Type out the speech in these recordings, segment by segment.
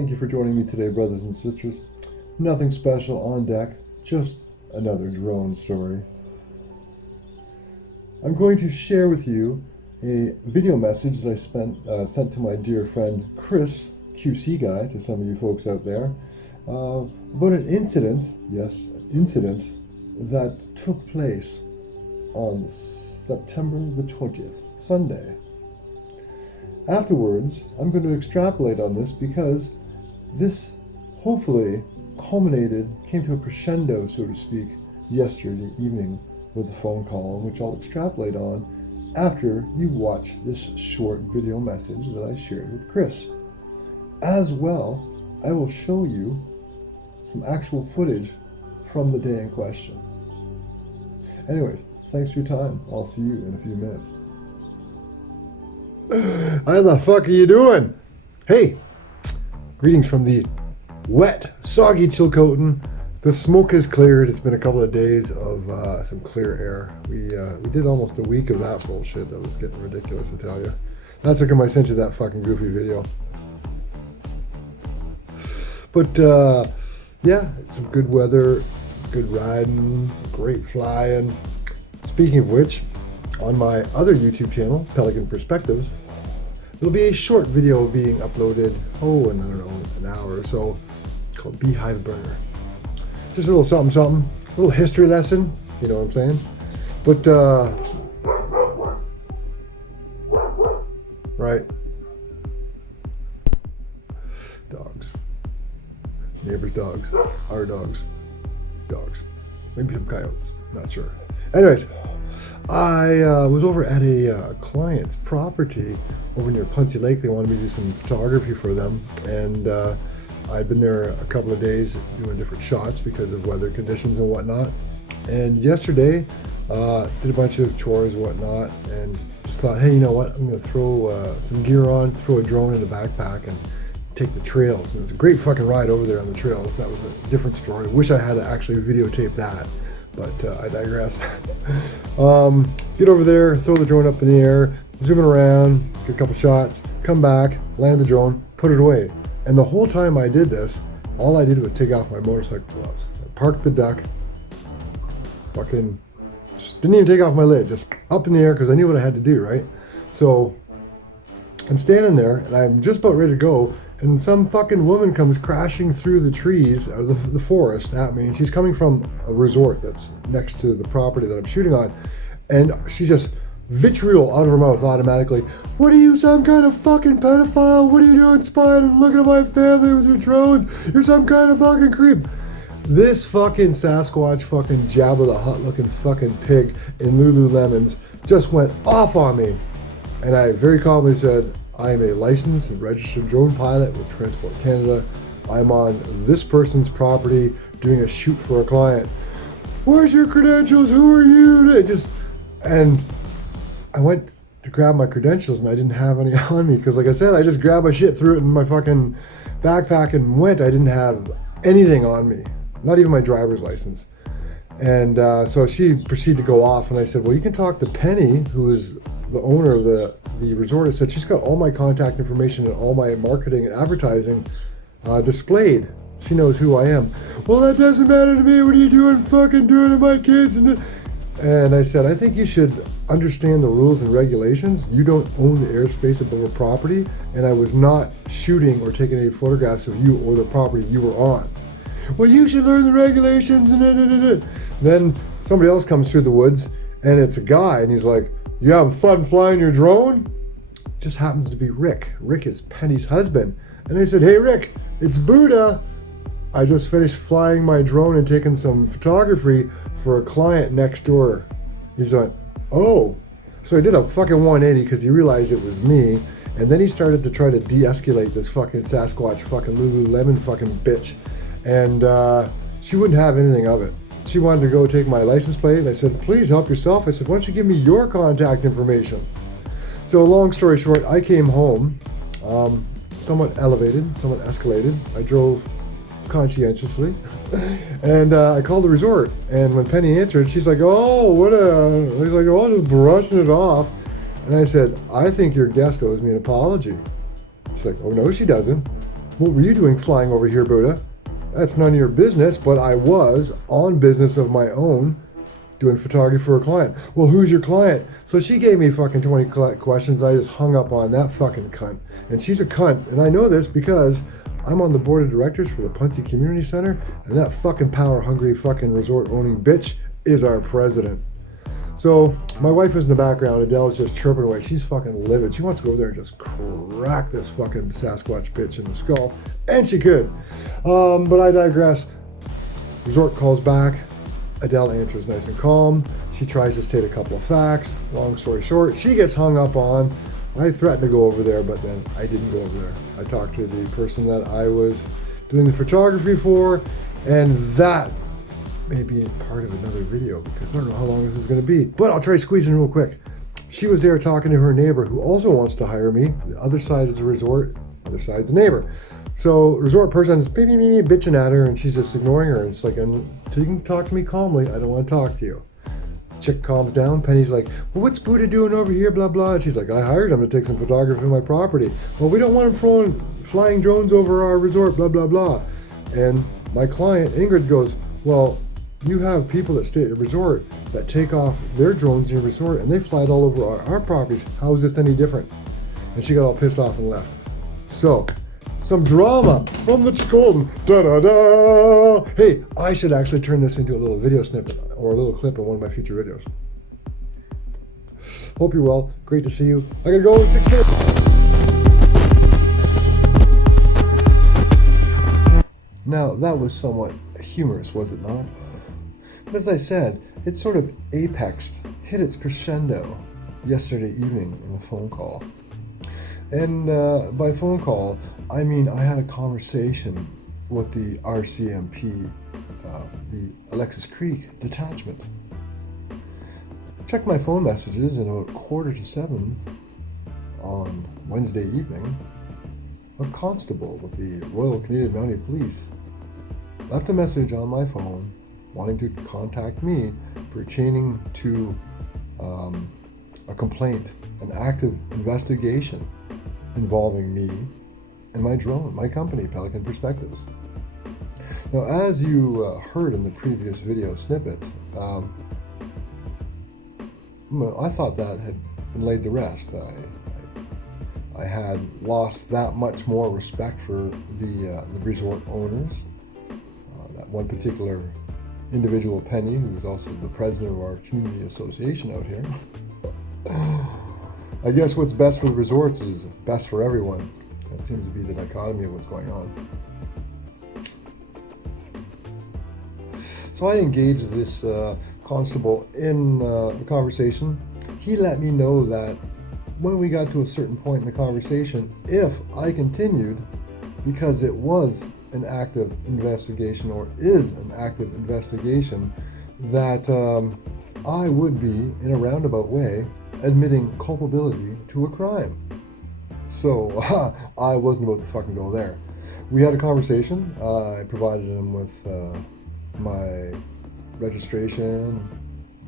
Thank you for joining me today, brothers and sisters. Nothing special on deck, just another drone story. I'm going to share with you a video message that I sent to my dear friend Chris, QC guy, to some of you folks out there, about an incident, yes, an incident that took place on September the 20th, Sunday. Afterwards, I'm going to extrapolate on this because this hopefully came to a crescendo, so to speak, yesterday evening with a phone call, which I'll extrapolate on after you watch this short video message that I shared with Chris. As well, I will show you some actual footage from the day in question. Anyways, thanks for your time. I'll see you in a few minutes. How the fuck are you doing? Hey, greetings from the wet, soggy Chilcotin. The smoke has cleared. It's been a couple of days of some clear air. We did almost a week of that bullshit. That was getting ridiculous, I tell you. That's how come I sent you that fucking goofy video. But yeah, some good weather, good riding, some great flying. Speaking of which, on my other YouTube channel, Pelican Perspectives, there'll be a short video being uploaded, in, I don't know, an hour or so, called Beehive Burner. Just a little something, a little history lesson, you know what I'm saying? But, right. Dogs. Neighbors' dogs. Our dogs. Dogs. Maybe some coyotes. Not sure. Anyways, I was over at a client's property over near Punty Lake. They wanted me to do some photography for them, and I'd been there a couple of days doing different shots because of weather conditions and whatnot. And yesterday, did a bunch of chores and whatnot, and just thought, hey, you know what? I'm going to throw some gear on, throw a drone in the backpack, and take the trails. And it was a great fucking ride over there on the trails. That was a different story. Wish I had to actually videotape that. But I digress. Get over there, throw the drone up in the air, zooming around, get a couple shots, come back, land the drone, put it away. And the whole time I did this, all I did was take off my motorcycle gloves. I parked the duck, fucking didn't even take off my lid, just up in the air because I knew what I had to do, right? So I'm standing there and I'm just about ready to go, and some fucking woman comes crashing through the trees, or the forest at me, and she's coming from a resort that's next to the property that I'm shooting on, and she just vitriol out of her mouth automatically. What are you, some kind of fucking pedophile? What are you doing spying and looking at my family with your drones? You're some kind of fucking creep. This fucking Sasquatch fucking Jabba the Hutt looking fucking pig in Lululemons just went off on me. And I very calmly said, I am a licensed and registered drone pilot with Transport Canada. I'm on this person's property doing a shoot for a client. Where's your credentials? Who are you? And I went to grab my credentials and I didn't have any on me because, like I said, I just grabbed my shit, threw it in my fucking backpack and went. I didn't have anything on me, not even my driver's license. And so she proceeded to go off, and I said, well, you can talk to Penny, who is the owner of the resort. I said, she's got all my contact information and all my marketing and advertising displayed. She knows who I am. Well, that doesn't matter to me. What are you doing to my kids? And I said, I think you should understand the rules and regulations. You don't own the airspace above a property, and I was not shooting or taking any photographs of you or the property you were on. Well, you should learn the regulations. Then somebody else comes through the woods, and it's a guy, and he's like, you having fun flying your drone? Just happens to be Rick. Rick is Penny's husband. And I said, hey, Rick, it's Buddha. I just finished flying my drone and taking some photography for a client next door. He's like, oh. So I did a fucking 180 because he realized it was me. And then he started to try to de-escalate this fucking Sasquatch fucking Lululemon fucking bitch. And she wouldn't have anything of it. She wanted to go take my license plate, and I said, please help yourself. I said, why don't you give me your contact information? So long story short, I came home, somewhat elevated, somewhat escalated. I drove conscientiously, and I called the resort, and when Penny answered, she's like, he's like, just brushing it off. And I said, I think your guest owes me an apology. She's like, oh no, she doesn't. What were you doing flying over here, Buddha? That's none of your business, but I was on business of my own doing photography for a client. Well, who's your client? So she gave me fucking 20 questions. I just hung up on that fucking cunt. And she's a cunt. And I know this because I'm on the board of directors for the Punxsutawney Community Center, and that fucking power-hungry fucking resort-owning bitch is our president. So my wife is in the background. Adele's just chirping away. She's fucking livid. She wants to go over there and just crack this fucking Sasquatch bitch in the skull. And she could. But I digress. Resort calls back. Adele answers nice and calm. She tries to state a couple of facts. Long story short, she gets hung up on. I threatened to go over there, but then I didn't go over there. I talked to the person that I was doing the photography for, and that may be part of another video because I don't know how long this is going to be. But I'll try squeezing real quick. She was there talking to her neighbor who also wants to hire me. The other side is the resort, the other side is the neighbor. So resort person's bitching at her, and she's just ignoring her. And it's like, until you can talk to me calmly, I don't want to talk to you. Chick calms down. Penny's like, well, what's Buddha doing over here, blah, blah. And she's like, I hired him to take some photography of my property. Well, we don't want him flying drones over our resort, blah, blah, blah. And my client, Ingrid, goes, well, you have people that stay at your resort that take off their drones in your resort and they fly it all over our properties. How is this any different? And she got all pissed off and left. So, some drama from the Golden. Da-da-da! Hey, I should actually turn this into a little video snippet or a little clip in one of my future videos. Hope you're well. Great to see you. I gotta go in 6 minutes. Now, that was somewhat humorous, was it not? But as I said, it sort of apexed, hit its crescendo yesterday evening in a phone call. And by phone call, I mean I had a conversation with the RCMP, the Alexis Creek detachment. Checked my phone messages at about 6:45 on Wednesday evening. A constable with the Royal Canadian Mounted Police left a message on my phone wanting to contact me pertaining to a complaint, an active investigation involving me and my drone, my company, Pelican Perspectives. Now, as you heard in the previous video snippet, I thought that had been laid to rest. I had lost that much more respect for the resort owners. That one particular individual, Penny, who is also the president of our community association out here. I guess what's best for the resorts is best for everyone. That seems to be the dichotomy of what's going on. So I engaged this constable in a conversation. He let me know that when we got to a certain point in the conversation, if I continued, because it was an active investigation or is an active investigation, that I would be, in a roundabout way, admitting culpability to a crime. So I wasn't about to fucking go there. We had a conversation. I provided him with my registration,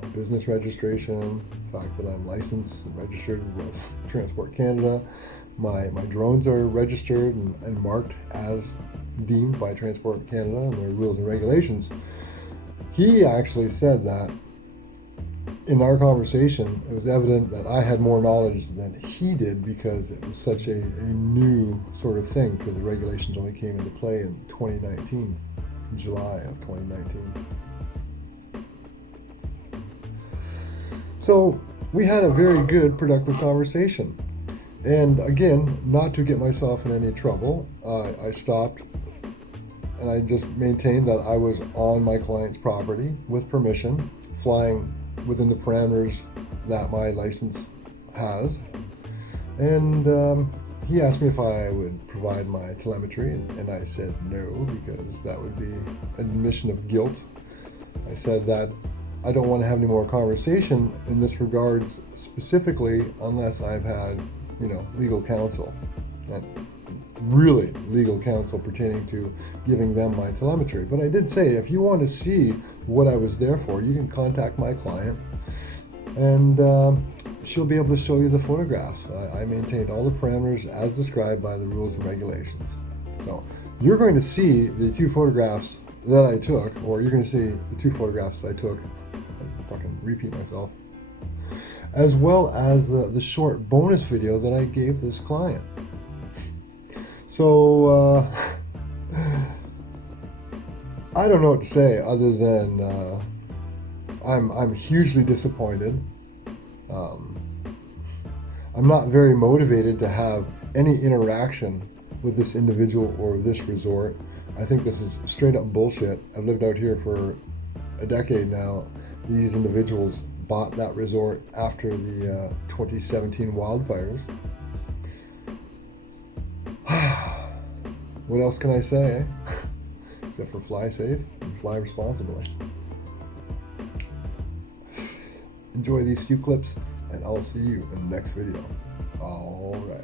my business registration, the fact that I'm licensed and registered with Transport Canada. My drones are registered and marked as deemed by Transport Canada and their rules and regulations. He actually said that in our conversation, it was evident that I had more knowledge than he did because it was such a new sort of thing, because the regulations only came into play in 2019, in July of 2019. So we had a very good, productive conversation. And again, not to get myself in any trouble, I stopped and I just maintained that I was on my client's property with permission, flying within the parameters that my license has. And he asked me if I would provide my telemetry, and I said no, because that would be an admission of guilt. I said that I don't want to have any more conversation in this regards specifically unless I've had, legal counsel, and really legal counsel pertaining to giving them my telemetry. But I did say, if you want to see what I was there for, you can contact my client and she'll be able to show you the photographs. I maintained all the parameters as described by the rules and regulations. So you're going to see the 2 photographs that I took, or you're going to see the 2 photographs that I took. I fucking repeat myself. As well as the short bonus video that I gave this client. So I don't know what to say other than I'm hugely disappointed. I'm not very motivated to have any interaction with this individual or this resort. I think this is straight up bullshit. I've lived out here for a decade now. These individuals bought that resort after the 2017 wildfires. What else can I say? Except for fly safe and fly responsibly. Enjoy these few clips, and I'll see you in the next video. All right.